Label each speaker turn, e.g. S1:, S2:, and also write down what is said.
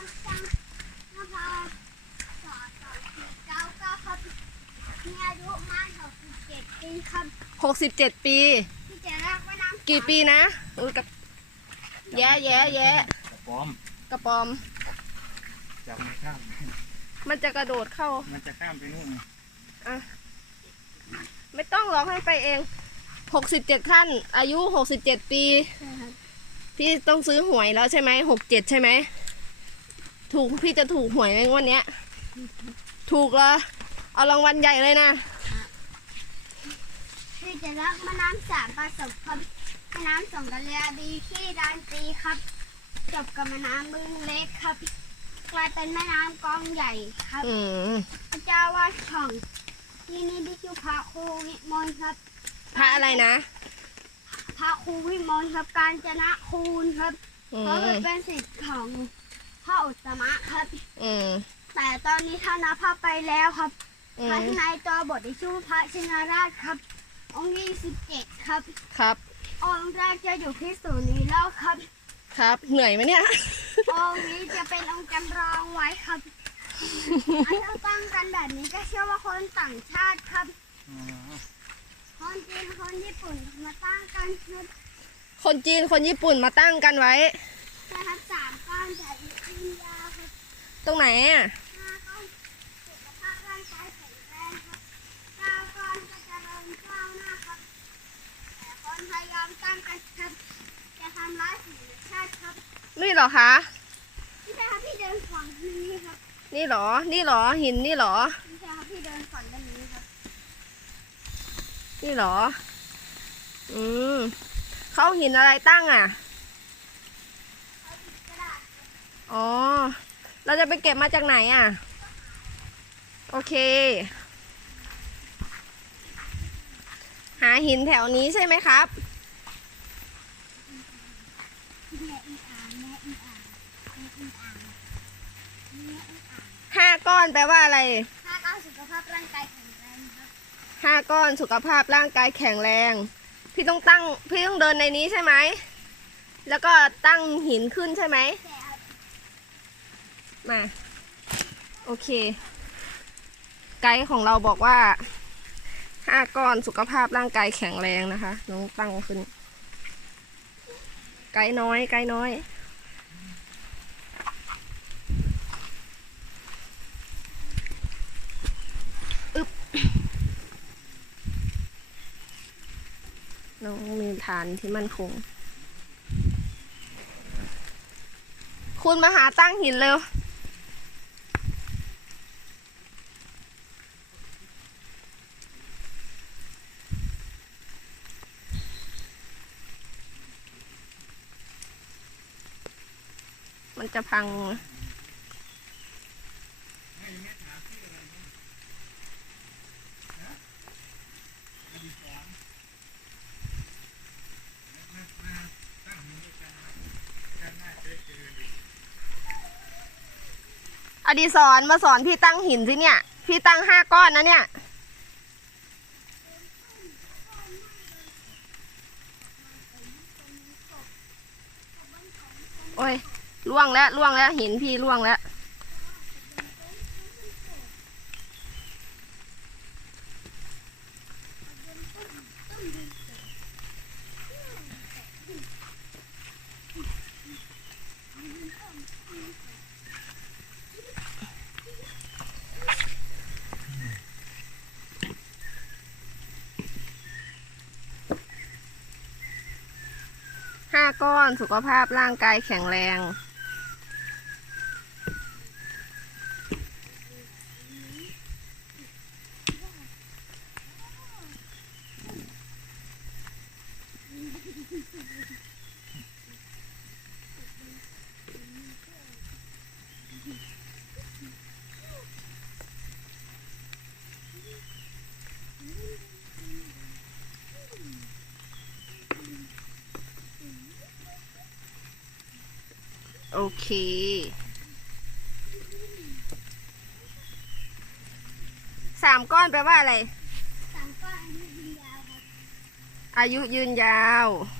S1: หกสิบเจ็ดปีครับ
S2: หกสิบเจ็ดปี
S1: ที่จะรักแม่น้ำ
S2: กี่ปีนะอุ้ยกับแย่แย่แย่
S3: กระป๋อม
S2: กระปอม
S3: จับมันข้าม
S2: มันจะกระโดดเข้า
S3: มันจะข้ามไปนู่น
S2: ไม่ต้องร้องให้ไปเองหกสิบเจ็ดขั้น อายุหกสิบเจ็ดปี
S1: ใช่ครับ
S2: พี่ต้องซื้อหวยแล้วใช่ไหมหกเจ็ดใช่ไหม ถูกพี่จะถูกหวยในงวันเนี้ย ถูกเหรอเอารางวัลใหญ่เลยนะ
S1: ที่จะรักแม่น้ำสามประสบครับแม่น้ำสองกะเรือดีขี้ดานตีครับ จบกับแม่น้ำบึงเล็กครับ กลายเป็นแม่น้ำกองใหญ่ครับ
S2: อืม
S1: พระเจ้าว่าช่อง ที่นี่ที่ชื่อพระครูวิมลครับ
S2: พระอะไรนะ
S1: พระครูวิมลครับการจนะคูณครับ
S2: อื
S1: เขาเค
S2: ม
S1: ยเป็นศิษย์ของ พระอุตตมะครับ
S2: อืม
S1: แต่ตอนนี้ท่านนับพระไปแล้วครับ
S2: อื
S1: พระ
S2: ม
S1: ที่ในตัวบทที่ชื่อพระชินราชครับ องค์ที่สิบเจ็ดครับ
S2: ครับ
S1: องค์แรกจะอยู่ที่ศูนย์นี้แล้วครับ
S2: ครับ เหนื่อยไหมเนี่ย
S1: องค์นี้จะเป็นองค์จำลองไว้ครับอันเราตั้งกันแบบนี้ก็เชื่อว่าคนต่างชาติครับ
S3: อ๋อ
S1: คนจีนคนญี่ปุ่นมาตั้งกันครับ
S2: คนจีน คนญี่ปุ่นมาตั้งกันไว้
S1: นะครับสามก้อนแต่อีกยิงยาวครับ
S2: ตรงไหนอะ
S1: ห้าก้อนสุขภาพร่างกายแข็งแรงครับเก้าก้อนก็จะเริ่มก้าวหน้าครับแต่คนพยายามตั้งกันครับจะทำร้ายสิ่งชาติครับ
S2: นี่เหรอคะ
S1: พี่ชายครับพี่เดินฝั่งนี้ครับ
S2: นี่เหรอ นี่เหรอ หินนี่เหรอ
S1: พี่ครับพี่เดินฝั่งด้านนี้ครับ
S2: นี่เหรอ อืมเขาหินอะไรตั้งอะ
S1: อาอี
S2: เราจะไปเก็บมาจากไหนอะ โอเค หาหินแถวนี้ใช่ไหมครับ ห้าก้อนแปลว่าอะไร
S1: ห้าก้อนสุขภาพร่างกายแข็งแรงครับ
S2: ห้าก้อนสุขภาพร่างกายแข็งแรง พี่ต้องตั้ง พี่ต้องเดินในนี้ใช่ไหม แล้วก็ตั้งหินขึ้นใช่ไหม
S1: แต่
S2: มา โอเค ไกด์ของเราบอกว่าห้าก้อนสุขภาพร่างกายแข็งแรงนะคะ น้องตั้งขึ้น ไกด์น้อย ไกด์น้อยอึ๊บน้องมีฐานที่มั่นคง คุณมาหาตั้งหินเร็ว มันจะพังอดีศรมาสอนพี่ตั้งหินสิเนี่ย พี่ตั้งห้าก้อนนะเนี่ย โอ้ย ล่วงแล้วล่วงแล้วเหินพี่ล่วงแล้วห้าก้อนสุขภาพร่างกายแข็งแรง โอเค สามก้อนแปลว่าอะไร
S1: สามก้อนอันนี้ยิงยาวครับ
S2: อายุยืนยาว
S1: ส